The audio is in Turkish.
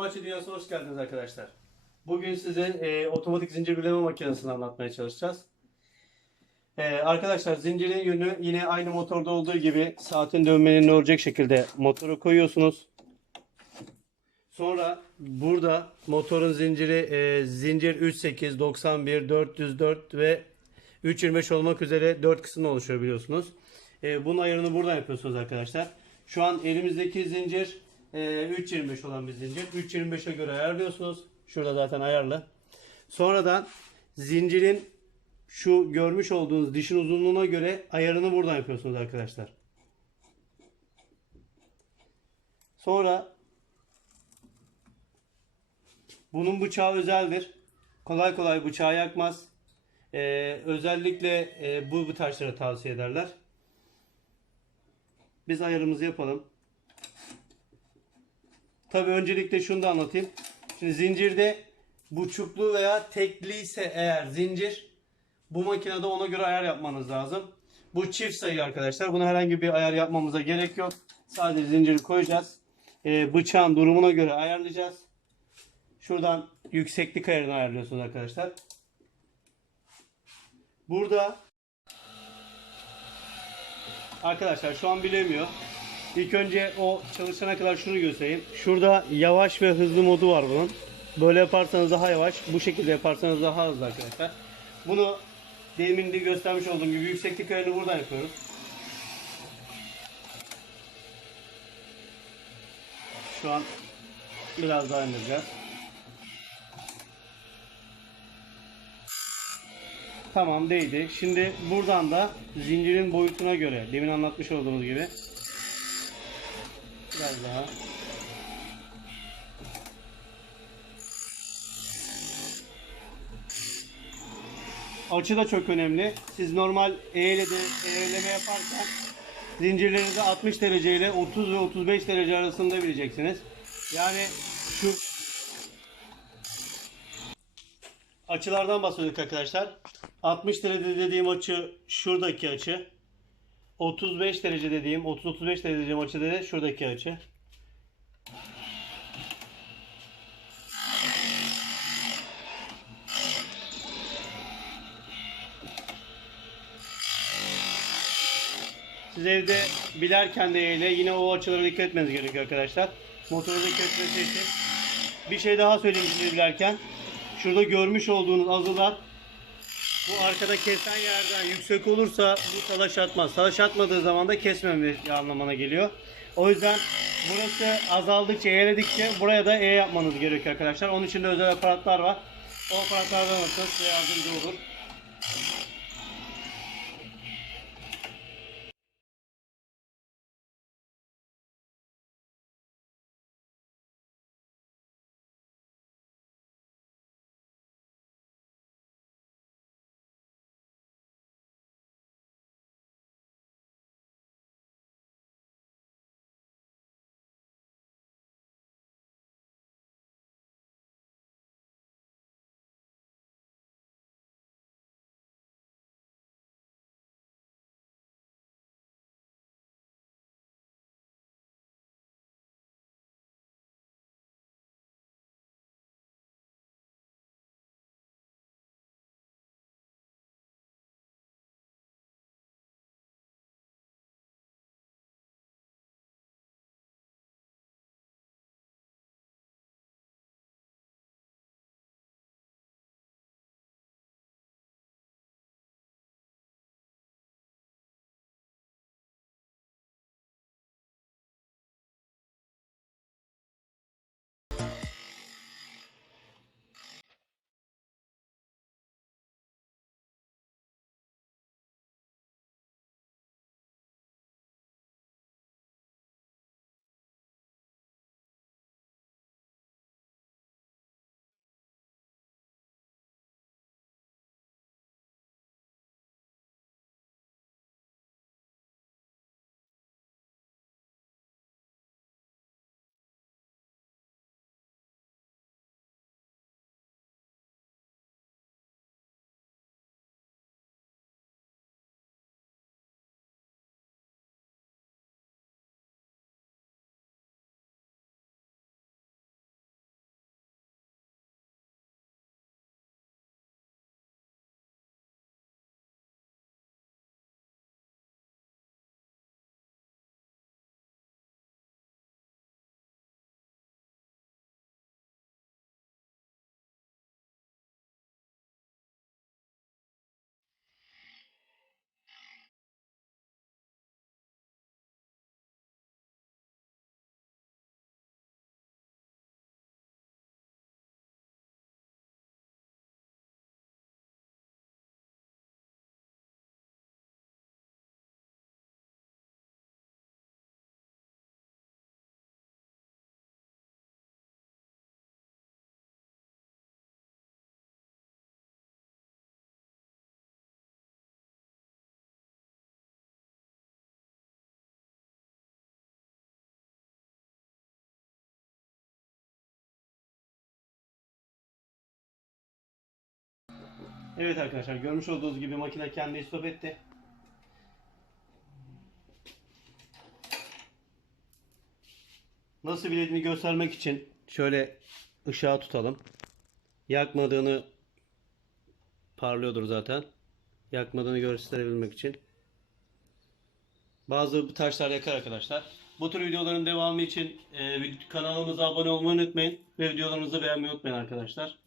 Otomatik Dünyası'na hoş geldiniz arkadaşlar. Bugün size e, otomatik zincir bileme makinesini anlatmaya çalışacağız. E, arkadaşlar zincirin yönü yine aynı motorda olduğu gibi saatin dönmenini olacak şekilde motoru koyuyorsunuz. Sonra burada motorun zinciri e, zincir 38, 91, 404 ve 325 olmak üzere 4 kısımda oluşuyor biliyorsunuz. E, bunun ayarını buradan yapıyorsunuz arkadaşlar. Şu an elimizdeki zincir e, 3.25 olan bir zincir. 3.25'e göre ayarlıyorsunuz. Şurada zaten ayarlı. Sonradan zincirin şu görmüş olduğunuz dişin uzunluğuna göre ayarını buradan yapıyorsunuz arkadaşlar. Sonra bunun bıçağı özeldir. Kolay kolay bıçağı yakmaz. Ee, özellikle e, bu bu taşları tavsiye ederler. Biz ayarımızı yapalım. Tabii öncelikle şunu da anlatayım. Şimdi zincirde buçuklu veya tekli ise eğer zincir bu makinede ona göre ayar yapmanız lazım. Bu çift sayı arkadaşlar. Buna herhangi bir ayar yapmamıza gerek yok. Sadece zinciri koyacağız. Ee, bıçağın durumuna göre ayarlayacağız. Şuradan yükseklik ayarını ayarlıyorsunuz arkadaşlar. Burada arkadaşlar şu an bilemiyor. İlk önce o çalışana kadar şunu göstereyim. Şurada yavaş ve hızlı modu var bunun. Böyle yaparsanız daha yavaş, bu şekilde yaparsanız daha hızlı arkadaşlar. Bunu demin de göstermiş olduğum gibi yükseklik ayarını buradan yapıyoruz. Şu an biraz daha indireceğiz. Tamam değdi. Şimdi buradan da zincirin boyutuna göre demin anlatmış olduğumuz gibi biraz Açı da çok önemli. Siz normal eğrede eğreleme yaparken zincirlerinizi 60 derece ile 30 ve 35 derece arasında bileceksiniz. Yani şu açılardan bahsediyorduk arkadaşlar. 60 derece dediğim açı şuradaki açı. 35 derece dediğim 30-35 derece açı da şuradaki açı. Siz evde bilerken de ile yine o açılara dikkat etmeniz gerekiyor arkadaşlar. Motoru dikkat etmesi için. Bir şey daha söyleyeyim size bilerken. Şurada görmüş olduğunuz azılar bu arkada kesen yerden yüksek olursa bu talaş atmaz. Talaş atmadığı zaman da kesmeme anlamına geliyor. O yüzden burası azaldıkça, eğredikçe buraya da E yapmanız gerekiyor arkadaşlar. Onun için de özel aparatlar var. O aparatlardan alırsanız size yardımcı olur. Evet arkadaşlar görmüş olduğunuz gibi makine kendi stop etti. Nasıl bilediğini göstermek için şöyle ışığa tutalım. Yakmadığını parlıyordur zaten. Yakmadığını gösterebilmek için. Bazı taşlar yakar arkadaşlar. Bu tür videoların devamı için e, kanalımıza abone olmayı unutmayın. Ve videolarımızı beğenmeyi unutmayın arkadaşlar.